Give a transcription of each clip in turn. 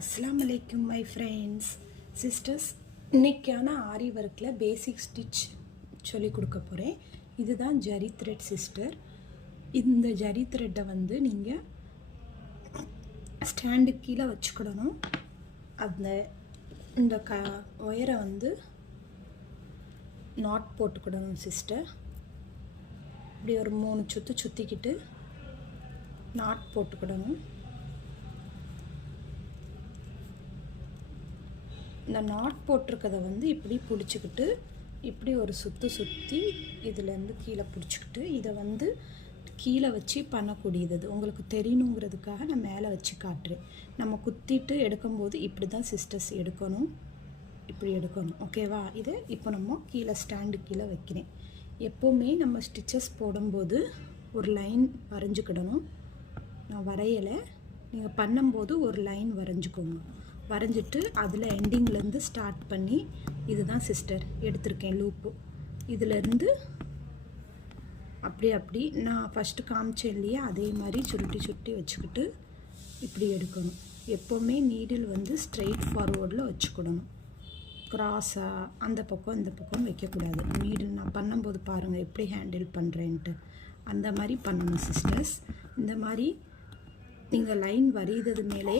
அஸ்ஸலாமு அலைக்கும் my friends sisters. இன்றைக்கான ஆரி ஒர்க்கில் பேசிக் ஸ்டிச் சொல்லிக் கொடுக்க போகிறேன். இதுதான் ஜரி த்ரெட் சிஸ்டர். இந்த ஜரி த்ரெட்டை வந்து நீங்கள் ஸ்டாண்டு கீழே வச்சுக்கிடணும். இந்த ஒயரை வந்து நாட் போட்டுக்கிடணும் சிஸ்டர். இப்படி ஒரு 3 சுற்று சுற்றிக்கிட்டு நாட் போட்டுக்கிடணும். இந்த நாட் போட்டிருக்கதை வந்து இப்படி பிடிச்சிக்கிட்டு இப்படி ஒரு சுற்றி இதிலேருந்து கீழே பிடிச்சிக்கிட்டு இதை வந்து கீழே வச்சு பண்ணக்கூடியது உங்களுக்கு தெரியணுங்கிறதுக்காக நான் மேலே வச்சு காட்டுறேன். நம்ம குத்திட்டு எடுக்கும்போது இப்படி தான் சிஸ்டர்ஸ் எடுக்கணும், இப்படி எடுக்கணும். ஓகேவா? இதை இப்போ நம்ம கீழே ஸ்டாண்டு கீழே வைக்கிறேன். எப்போவுமே நம்ம ஸ்டிச்சஸ் போடும்போது ஒரு லைன் வரைஞ்சிக்கிடணும். நான் வரையலை, நீங்கள் பண்ணும்போது ஒரு லைன் வரைஞ்சிக்கோங்க. வரைஞ்சிட்டு அதில் எண்டிங்லேருந்து ஸ்டார்ட் பண்ணி இதுதான் சிஸ்டர் எடுத்திருக்கேன் லூப்பு. இதிலேருந்து அப்படி நான் ஃபஸ்ட்டு காமிச்சேன் இல்லையா, அதே மாதிரி சுருட்டி வச்சுக்கிட்டு இப்படி எடுக்கணும். எப்போவுமே நீடில் வந்து ஸ்ட்ரெயிட் ஃபார்வர்டில் வச்சுக்கிடணும். க்ராஸாக அந்த பக்கம் இந்த பக்கம் வைக்கக்கூடாது. நீடில் நான் பண்ணும்போது பாருங்கள் எப்படி ஹேண்டில் பண்ணுறேன்ட்டு, அந்த மாதிரி பண்ணணும் சிஸ்டர்ஸ். இந்த மாதிரி நீங்கள் லைன் வரைகிறது மேலே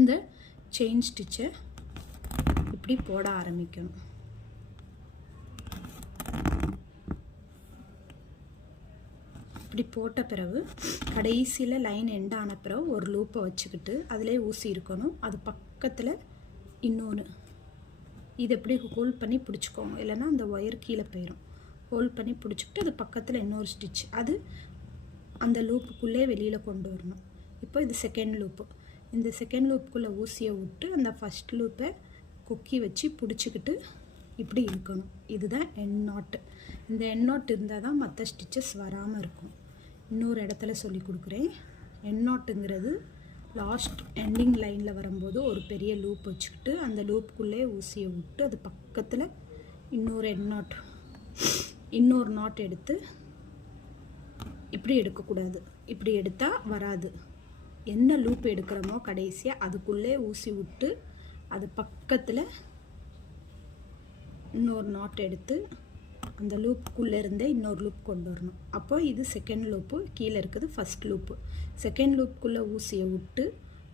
இந்த செயின் ஸ்டிச்சை இப்படி போட ஆரம்பிக்கணும். இப்படி போட்ட பிறகு கடைசியில் லைன் எண்ட் ஆன பிறகு ஒரு லூப்பை வச்சுக்கிட்டு அதிலே ஊசி இருக்கணும். அது பக்கத்தில் இன்னொன்று இது எப்படி ஹோல்ட் பண்ணி பிடிச்சிக்கோங்க, இல்லைன்னா அந்த ஒயர் கீழே போயிடும். ஹோல்ட் பண்ணி பிடிச்சிக்கிட்டு அது பக்கத்தில் இன்னொரு ஸ்டிச் அது அந்த லூப்புக்குள்ளே வெளியில் கொண்டு வரணும். இப்போ இது செகண்ட் லூப்பு. இந்த செகண்ட் லூப்புக்குள்ளே ஊசியை விட்டு அந்த ஃபஸ்ட் லூப்பை கொக்கி வச்சு பிடிச்சிக்கிட்டு இப்படி இழுக்கணும். இதுதான் எண்ட் நாட்டு. இந்த எண்ட் நாட் இருந்தால் தான் மற்ற ஸ்டிச்சஸ் வராமல் இருக்கும். இன்னொரு இடத்துல சொல்லி கொடுக்குறேன். எண்ட் நாட்டுங்கிறது லாஸ்ட் எண்டிங் லைனில் வரும்போது ஒரு பெரிய லூப் வச்சுக்கிட்டு அந்த லூப்புக்குள்ளே ஊசியை விட்டு அது பக்கத்தில் இன்னொரு எண்ட் நாட், இன்னொரு நாட் எடுத்து இப்படி எடுக்கக்கூடாது. இப்படி எடுத்தால் வராது. என்ன லூப் எடுக்கிறோமோ கடைசியாக அதுக்குள்ளே ஊசி விட்டு அது பக்கத்தில் இன்னொரு நாட் எடுத்து அந்த லூப்புக்குள்ளே இருந்தே இன்னொரு லூப் கொண்டு வரணும். அப்போ இது செகண்ட் லூப்பு, கீழே இருக்குது ஃபஸ்ட் லூப்பு. செகண்ட் லூப்புக்குள்ளே ஊசியை விட்டு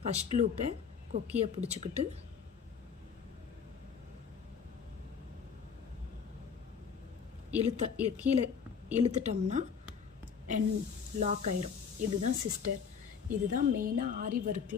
ஃபஸ்ட் லூப்பை கொக்கியை பிடிச்சிக்கிட்டு கீழே இழுத்துட்டோம்னா லாக் ஆயிரும். இதுதான் சிஸ்டர். இதுதான் மெயினாக ஆரி ஒர்க்கில்